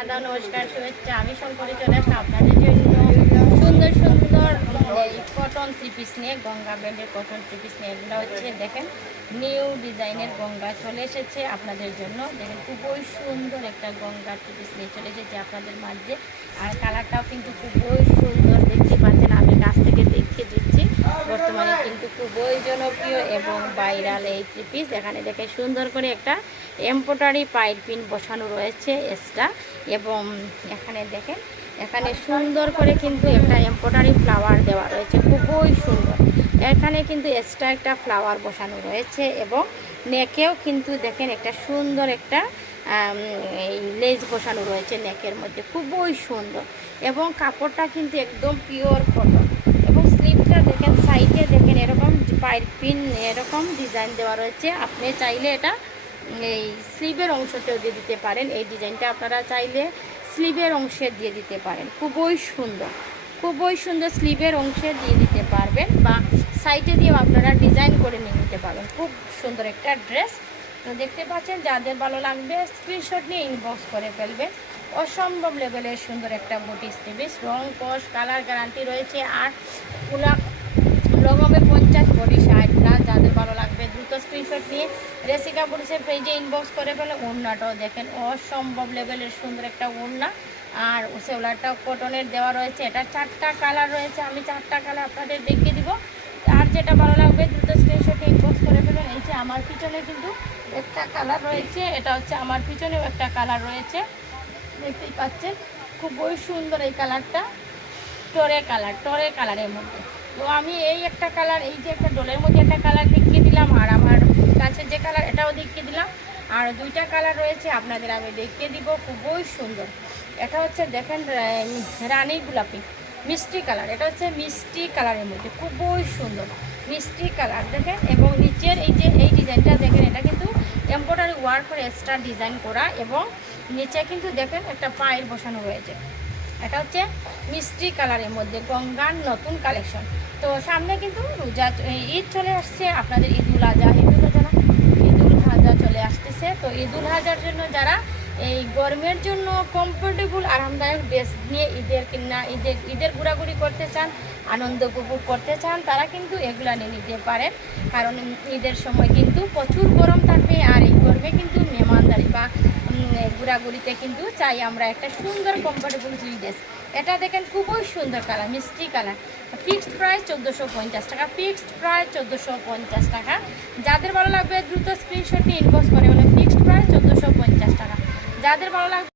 আদা নমস্কার শুভেচ্ছা। আমি শঙ্করী চলে আসলাম আপনাদের জন্য সুন্দর সুন্দর এই কটন থ্রি পিস নিয়ে, গঙ্গা ব্র্যান্ডের কটন থ্রি পিস নিয়ে। এগুলো হচ্ছে দেখেন নিউ ডিজাইনের গঙ্গা চলে এসেছে আপনাদের জন্য। দেখেন খুবই সুন্দর একটা গঙ্গা থ্রি পিস নিয়ে চলে এসেছে আপনাদের মাঝে। আর কালারটাও কিন্তু খুবই সুন্দর, দেখতে পাচ্ছেন আমি কাছ থেকে দেখিয়ে দিচ্ছি। বর্তমানে কিন্তু খুবই জনপ্রিয় এবং ভাইরাল এই থ্রি পিস। এখানে দেখে সুন্দর করে একটা এমব্রয়ডারি পাইপিং বসানো রয়েছে এক্সট্রা, এবং এখানে দেখেন এখানে সুন্দর করে কিন্তু একটা এমব্রয়ডারি ফ্লাওয়ার দেওয়া রয়েছে, খুবই সুন্দর। এখানে কিন্তু এক্সট্রা একটা ফ্লাওয়ার বসানো রয়েছে এবং নেকেও কিন্তু দেখেন একটা সুন্দর একটা এই লেস বসানো রয়েছে নেকের মধ্যে, খুবই সুন্দর। এবং কাপড়টা কিন্তু একদম পিওর কটন। এবং স্লিভটা দেখেন, সাইডে দেখেন এরকম পাইপিং এরকম ডিজাইন দেওয়া রয়েছে। আপনি চাইলে এটা এই স্লিভের অংশটাও দিয়ে দিতে পারেন। এই ডিজাইনটা আপনারা চাইলে স্লিভের অংশে দিয়ে দিতে পারেন, খুবই সুন্দর, খুবই সুন্দর। স্লিভের অংশে দিয়ে দিতে পারবেন বা সাইডে দিয়েও আপনারা ডিজাইন করে নিয়ে নিতে পারবেন। খুব সুন্দর একটা ড্রেস। তো দেখতে পাচ্ছেন, যাদের ভালো লাগবে স্ক্রিনশট নিয়ে ইনবক্স করে ফেলবেন। অসম্ভব লেভেলের সুন্দর একটা বুটিক থ্রি পিস, রং কস কালার গ্যারান্টি রয়েছে। আর পুরা লং হবে 50, বডি 60+। যাদের ভালো লাগবে দ্রুত স্ক্রিনশট নিয়ে রেসিকা বুটিক্সের পেজে ইনবক্স করে ফেলে। ওড়নাটাও দেখেন অসম্ভব লেভেলের সুন্দর একটা ওড়না, আর সেওলাটাও কটনের দেওয়া রয়েছে। এটা 4টা কালার রয়েছে, আমি 4টা কালার আপনাদের দেখিয়ে দিব। আর যেটা ভালো লাগবে দ্রুত স্ক্রিনশট নিয়ে ইনবক্স করে ফেলেন। এই যে আমার পিছনে কিন্তু একটা কালার রয়েছে, এটা হচ্ছে আমার পিছনেও একটা কালার রয়েছে, দেখতেই পাচ্ছেন খুবই সুন্দর এই কালারটা। টরে কালারের মধ্যে। তো আমি এই একটা কালার, এই যে একটা ডোলের মধ্যে একটা কালার দেখিয়ে দিলাম, আর আমার কাছে যে কালার এটাও দেখিয়ে দিলাম। আর 2টা কালার রয়েছে আপনাদের আমি দেখিয়ে দিব, খুবই সুন্দর। এটা হচ্ছে দেখেন রানী গোলাপি মিষ্টি কালার, এটা হচ্ছে মিষ্টি কালারের মধ্যে, খুবই সুন্দর মিষ্টি কালার দেখেন। এবং নিচের এই যে এই ডিজাইনটা দেখেন, এটা কিন্তু এমব্রয়ডারি ওয়ার্ক করে এক্সট্রা ডিজাইন করা, এবং নিচে কিন্তু দেখেন একটা পায়ের বসানো রয়েছে। এটা হচ্ছে মিষ্টি কালারের মধ্যে গঙ্গার নতুন কালেকশন। তো সামনে কিন্তু ঈদ চলে আসছে আপনাদের, ঈদুল আজহা চলে আসতেছে। তো ঈদুল আজহার জন্য যারা এই গরমের জন্য কমফোর্টেবল আরামদায়ক ড্রেস নিয়ে ঈদের ঘোরাঘুরি করতে চান, আনন্দ উপভোগ করতে চান, তারা কিন্তু এগুলা নিয়ে নিতে পারেন। কারণ ঈদের সময় কিন্তু প্রচুর গরম থাকবে, আর এই গরমে কিন্তু মেহমানদারি বা ঘোরাঘুরিতে কিন্তু চাই আমরা একটা সুন্দর কমফোর্টেবল ড্রেস। এটা দেখেন খুবই সুন্দর কালার, মিষ্টি কালার। ফিক্সড প্রাইস 1450 টাকা, ফিক্সড প্রাইস 1450 টাকা। যাদের ভালো লাগবে দ্রুত স্ক্রিনশট নিয়ে ইনবক্স করে বলে ফিক্সড প্রাইস 1450 টাকা। যাদের ভালো লাগবে